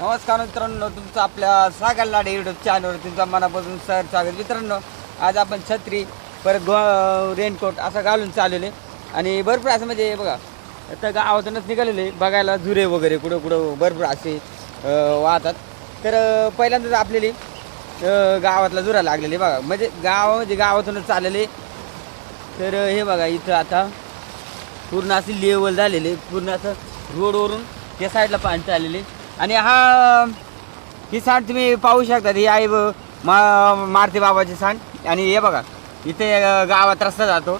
नमस्कार मित्रांनो, तुमचं आपल्या सागर लाडे यूट्यूब चॅनलवर तुमच्या मनापासून सर स्वागत. मित्रांनो, आज आपण छत्री परत रेनकोट असं घालून चालवले आणि भरपूर असं म्हणजे बघा आता गावातूनच निघालेले बघायला झुरे वगैरे कुठं कुठं भरपूर असे वाहतात. तर पहिल्यांदाच आपल्याला गावातला झुरा लागलेले बघा, म्हणजे गावातूनच चाललेले. तर हे बघा इथं आता पूर्ण अशी लेवल झालेली, पूर्ण असं रोडवरून त्या साईडला पाणी चाललेले. आणि ही सांड तुम्ही पाहू शकता, ही आहे मारुती बाबाची सांड. आणि हे बघा इथे गावात रस्ता जातो,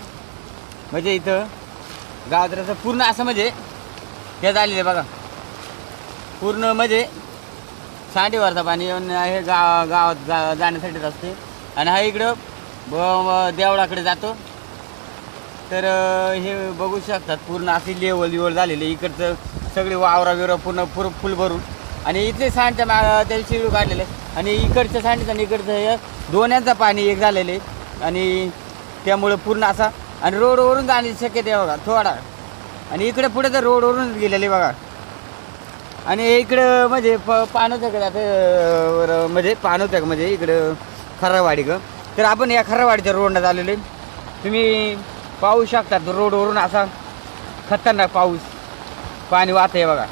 म्हणजे इथं गावात रस्ता पूर्ण असं म्हणजे हे झालेलं बघा, पूर्ण म्हणजे सांडीवरचा पाणी हे गावात जाण्यासाठी रस्ते. आणि हा इकडं देवळाकडे जातो. तर हे बघू शकतात पूर्ण अशी लेवल झालेली, इकडचं सगळे वावरा पूर्ण फुल भरून. आणि इथले सांडच्या त्या शिळू काढलेले आणि इकडच्या सांडीचं आणि इकडचं हे दोन्यांचं पाणी एक झालेले. आणि त्यामुळे पूर्ण असा आणि रोडवरून जाण्याची शक्यता आहे बघा थोडा. आणि इकडे पुढे तर रोडवरूनच गेलेले बघा. आणि इकडं म्हणजे पाणवतं का जातं, म्हणजे पाणवतं का म्हणजे इकडं खरावाडी ग. तर आपण या खरावाडीच्या रोडनं झालेले तुम्ही पाहू शकतात, रोडवरून असा खतरनाक पाणी वाहत आहे बघा.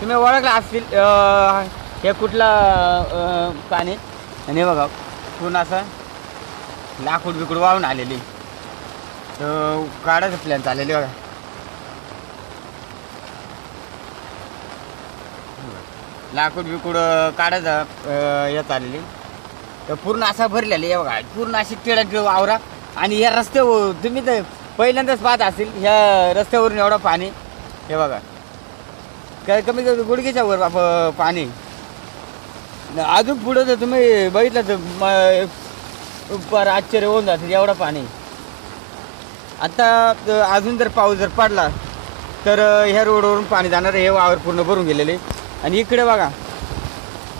तुम्ही ओळखला असतील हे कुठला पाणी. आणि बघा पूर्ण असं लाकूड बिकूड वाहून आलेली, काढायचं प्लॅन चाललेली बघा. लाकूड बिकूड काढायचं येत आलेली. तर पूर्ण असा भरलेला आहे बघा, पूर्ण अशी टिळा वावरा. आणि ह्या रस्त्यावर तुम्ही तर पहिल्यांदाच पाहत असेल, ह्या रस्त्यावरून एवढं पाणी हे बघा, काय कमी गुडघेच्या वर पाणी. अजून पुढं तर तुम्ही बघितलं तर आश्चर्य होऊन जाते एवढं पाणी. आता अजून जर पाऊस जर पडला तर ह्या रोडवरून पाणी जाणार, हे वावर पूर्ण भरून गेलेले. आणि इकडे बघा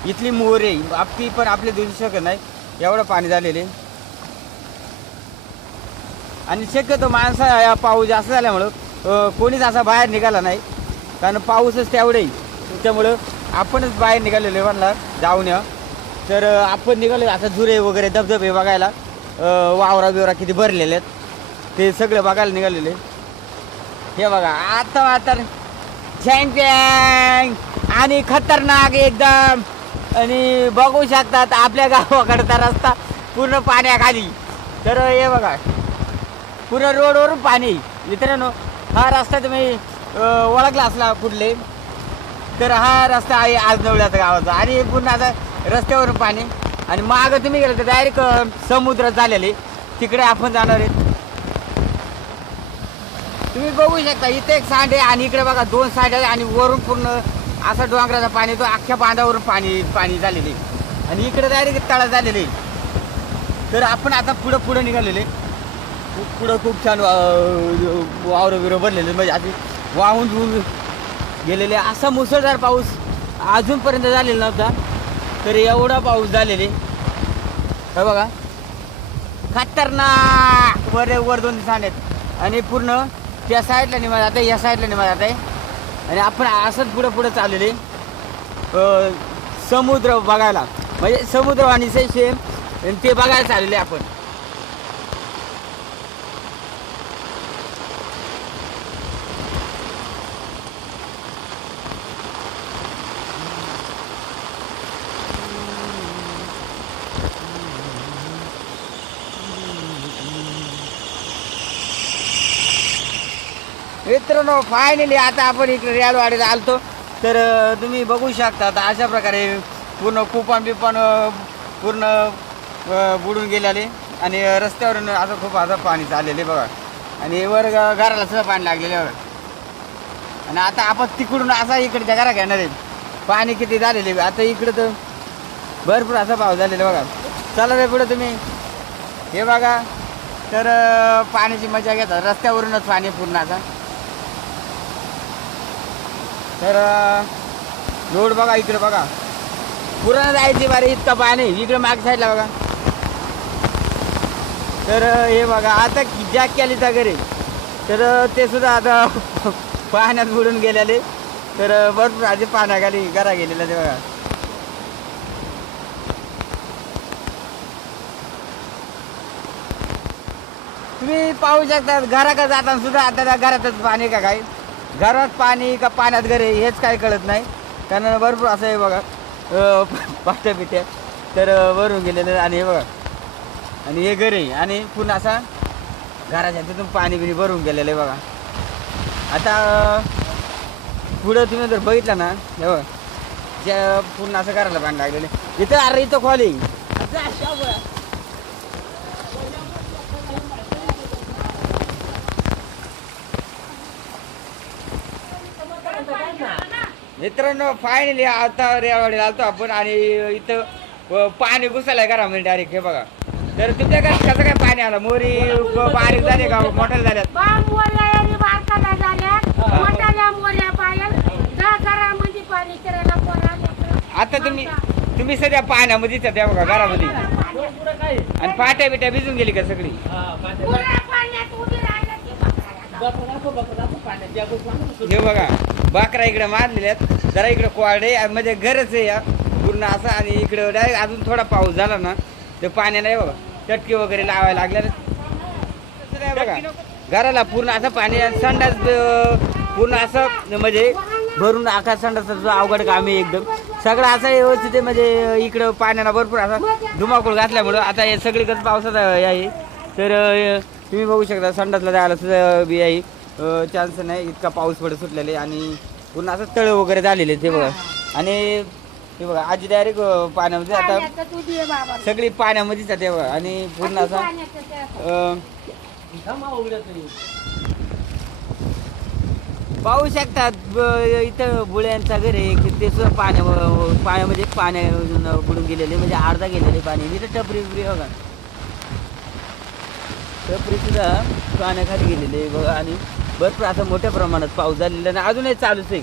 इथली मोरे आपली पण आपले दिसू शकत नाही, एवढं पाणी झालेले. आणि शक्यतो माणसा पाऊस जास्त झाल्यामुळं कोणीच असा बाहेर निघाला नाही, कारण पाऊसच तेवढे. त्यामुळं आपणच बाहेर निघालेले म्हणला जाऊन या. तर आपण निघाले असं झुरे वगैरे धबधबे बघायला, वावरा बिवरा किती भरलेले आहेत ते सगळे बघायला निघालेले. हे बघा आता चॅम्पियन आणि खतरनाक एकदम. आणि बघू शकतात आपल्या गावाकडचा रस्ता पूर्ण पाण्याखाली. तर हे बघा पूर्ण रोडवरून पाणी. मित्रांनो, हा रस्ता तुम्ही ओळखला असला कुठले तर हा रस्ता आहे आजनवळ्याचा गावाचा. आणि पूर्ण आता रस्त्यावरून पाणी. आणि मागं तुम्ही गेलं तर डायरेक्ट समुद्र झालेले, तिकडे आपण जाणार आहेत. तुम्ही बघू शकता इथे एक सांड आहे आणि इकडे बघा दोन साईड आहे. आणि वरून पूर्ण असा डोंगराचा पाणी, तो अख्ख्या बांधावरून पाणी झालेले. आणि इकडे डायरेक्ट तळा झालेले. तर आपण आता पुढं निघालेले, पुढं खूप छान वावरं बिरं भरलेले, म्हणजे असे वाहून गेलेले. असा मुसळधार पाऊस अजूनपर्यंत झालेला नव्हता. तर एवढा पाऊस झालेले हे बघा, खतरनाक. वर दोन सांड आहेत आणि पूर्ण त्या साईडला निघा जात आहे, या साईडला निघा जात आहे. आणि आपण असंच पुढं चाललेले समुद्र बघायला, म्हणजे समुद्र आणि सेम ते बघायला चाललेले आपण. मित्रांनो, फायनली आता आपण इकडे रेलवाडीला आलतो. तर तुम्ही बघू शकता अशा प्रकारे पूर्ण कुपन बिपन पूर्ण बुडून गेलेले. आणि रस्त्यावरून असं खूप असं पाणी चाललेले बघा. आणि वर घराला सुद्धा पाणी लागलेले बघा. आणि आता आपण तिकडून असा इकडच्या घरा घेणार आहे, पाणी किती झालेले. आता इकडं तर भरपूर असा पाऊस झालेला बघा. चला रे पुढे तुम्ही हे बघा. तर पाण्याची मजा घेतात, रस्त्यावरूनच पाणी पूर्ण असा. तर रोड बघा इकडे बघा, पुराणा जायची बारे इतका पाणी. इकडे माग साईडला बघा. तर हे बघा आता ज्या केली घरी तर ते सुद्धा आता पाण्यात बुडून गेलेले. तर भरपूर आधी पाण्याखाली घरा गेलेला ते बघा. तुम्ही पाहू शकता घराकडे जाताना सुद्धा आता त्या घरातच पाणी का काय, घरात पाणी का पाण्यात घर आहे हेच काही कळत नाही. कारण भरपूर असं आहे बघा पाट्या पिट्या तर भरून गेलेलं. आणि हे बघा आणि हे घर आहे आणि पूर्ण असा घराच्या तिथून पाणी बिणी भरून गेलेलं आहे बघा. आता पुढं तुम्ही जर बघितलं ना हे बघा ज्या पूर्ण असं घराला पाणी लागलेलं आहे. इथं अरे इथं खोली मित्रांनो. फायनली आता रेवाडीला आलतो आपण आणि इथं पाणी घुसायला घरामध्ये डायरेक्ट. हे बघा तर तुमच्या घरात कसं काय पाणी आलं? मोरी बारीक झाले का मोठ्या झाल्यात? आता तुम्ही सध्या पाण्यामध्येच त्या बघा घरामध्ये. आणि पाट्या बिट्या भिजून गेली का सगळी? हे बघा बाकरा इकडे मारलेल्या आहेत. जरा इकडे कोरडे म्हणजे घरच आहे या पूर्ण असं. आणि इकडे डायरेक्ट अजून थोडा पाऊस झाला ना तर पाण्याला बघा चटके वगैरे लावायला लागल्या बघा. घराला पूर्ण असं पाणी संडास पूर्ण असं म्हणजे भरून आकाश संडासाचं अवघड काम आहे एकदम. सगळं असं व्यवस्थित आहे. म्हणजे इकडं पाण्याला भरपूर असा धुमाकूळ घातल्यामुळं आता हे सगळीकडे पावसाचा आहे. तर तुम्ही बघू शकता संडासला जायला सुद्धा बी आहे चान्स नाही इतका पाऊस पडत सुटलेले. आणि पूर्ण असं तळ वगैरे झालेले ते बघा. आणि हे बघा आजी डायरेक्ट पाण्यामध्ये आता सगळी पाण्यामध्येच आहे बघा. आणि पूर्ण असा पाहू शकतात इथं बुळ्यांचा घर आहे ते सुद्धा पाण्यामध्ये पाण्या बुडून गेलेले म्हणजे अर्धा गेलेले पाणी. इथं टपरी बिपरी बघा टपरी सुद्धा पाण्याखाली गेलेले बघा. आणि भरपूर असं मोठ्या प्रमाणात पाऊस झालेला आणि अजूनही चालूच आहे.